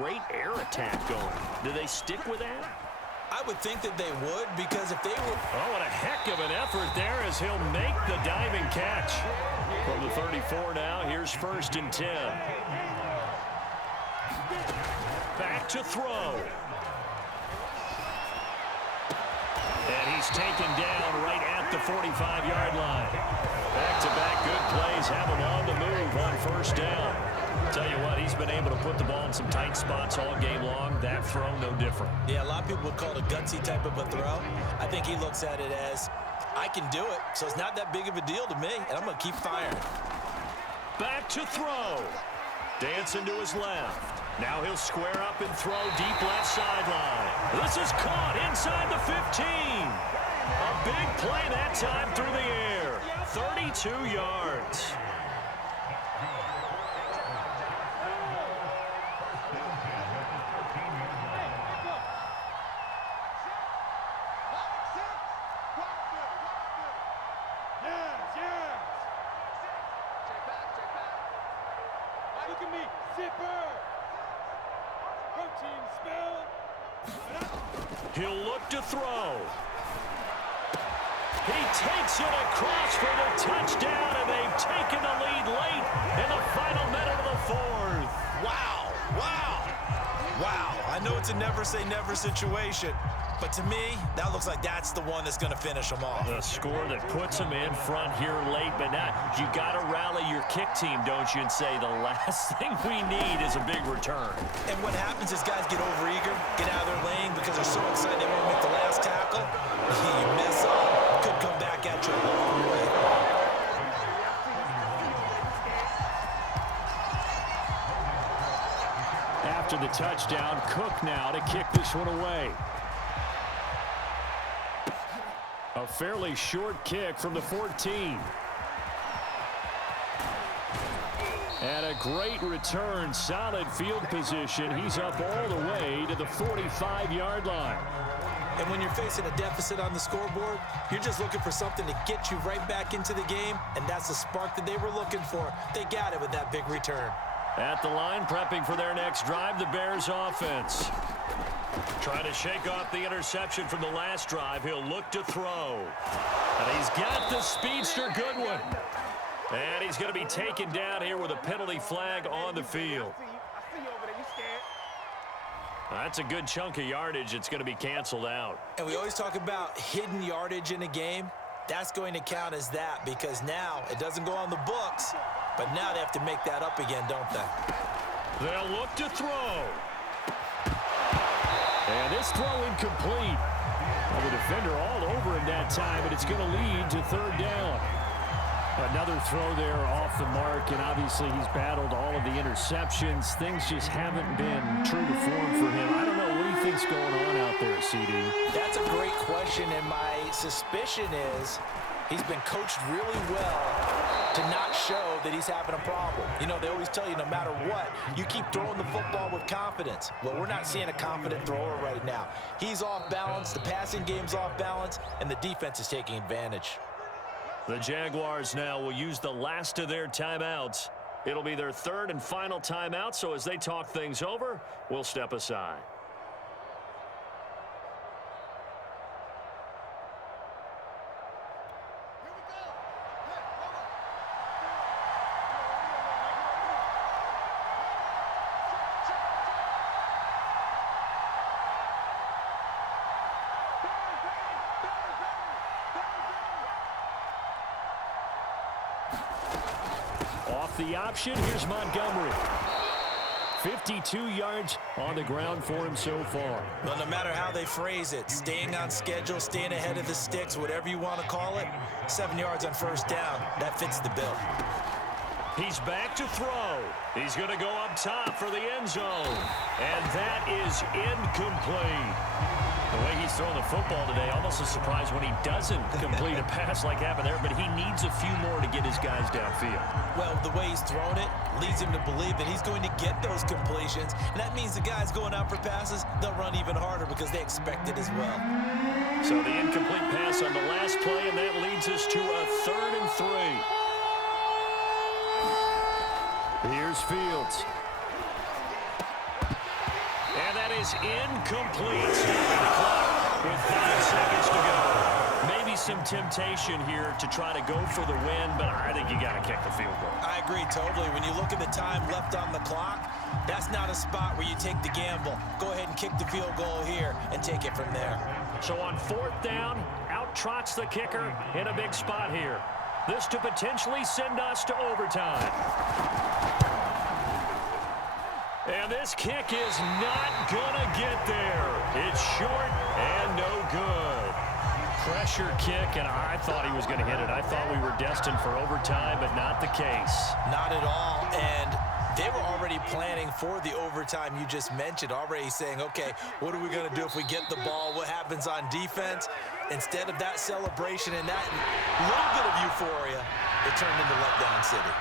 great air attack going. Do they stick with that? I would think that they would, because if they were... Oh, what a heck of an effort there as he'll make the diving catch. From the 34 now, here's 1st and 10. Back to throw. And he's taken down right at the 45-yard line. Back-to-back good plays have him on the move on 1st down. Tell you what, he's been able to put the ball in some tight spots all game long. That throw, no different. Yeah, a lot of people would call it a gutsy type of a throw. I think he looks at it as, I can do it, so it's not that big of a deal to me, and I'm going to keep firing. Back to throw. Dancing to his left. Now he'll square up and throw deep left sideline. This is caught inside the 15. A big play that time through the air. 32 yards. He'll look to throw. He takes it across for the touchdown, and they've taken the lead late in the final minute of the 4th. Wow, wow, wow. I know it's a never-say-never situation, but to me, that looks like that's the one that's going to finish them off. The score that puts them in front here late, but now you got to rally your kick team, don't you, and say the last thing we need is a big return. And what happens is guys get overeager, get out of their lane because they're so excited they want to make the last tackle. You mess up, could come back at you a long way. After the touchdown, Cook now to kick this one away. A fairly short kick from the 14. And a great return, solid field position. He's up all the way to the 45-yard line. And when you're facing a deficit on the scoreboard, you're just looking for something to get you right back into the game, and that's the spark that they were looking for. They got it with that big return. At the line, prepping for their next drive, the Bears offense. Trying to shake off the interception from the last drive. He'll look to throw. And he's got the speedster Goodwin. And he's going to be taken down here with a penalty flag on the field. That's a good chunk of yardage. It's going to be canceled out. And we always talk about hidden yardage in a game. That's going to count as that because now it doesn't go on the books, but now they have to make that up again, don't they? They'll look to throw. And this throw incomplete. Well, the defender all over him that time, and it's going to lead to 3rd down. Another throw there off the mark, and obviously he's battled all of the interceptions. Things just haven't been true to form for him. I don't know what he thinks going on out there, CD. That's a great question, and my suspicion is he's been coached really well to not show that he's having a problem. You know, they always tell you no matter what, you keep throwing the football with confidence. Well, we're not seeing a confident thrower right now. He's off balance, the passing game's off balance, and the defense is taking advantage. The Jaguars now will use the last of their timeouts. It'll be their 3rd and final timeout, so as they talk things over, we'll step aside. Off the option, here's Montgomery. 52 yards on the ground for him so far. Well, no matter how they phrase it, staying on schedule, staying ahead of the sticks, whatever you want to call it, 7 yards on 1st down, that fits the bill. He's back to throw. He's going to go up top for the end zone. And that is incomplete. The way he's throwing the football today, almost a surprise when he doesn't complete a pass like happened there, but he needs a few more to get his guys downfield. Well, the way he's thrown it leads him to believe that he's going to get those completions, and that means the guys going out for passes, they'll run even harder because they expect it as well. So the incomplete pass on the last play, and that leads us to a 3rd and 3. Here's Fields. And that is incomplete. Stopping the clock with 5 seconds to go. Maybe some temptation here to try to go for the win, but I think you got to kick the field goal. I agree totally. When you look at the time left on the clock, that's not a spot where you take the gamble. Go ahead and kick the field goal here and take it from there. So on 4th down, out trots the kicker in a big spot here. This to potentially send us to overtime. And this kick is not gonna get there. It's short and no good. Pressure kick, and I thought he was going to hit it. I thought we were destined for overtime, but not the case. Not at all, and they were already planning for the overtime you just mentioned, already saying, okay, what are we going to do if we get the ball? What happens on defense? Instead of that celebration and that little bit of euphoria, it turned into letdown city.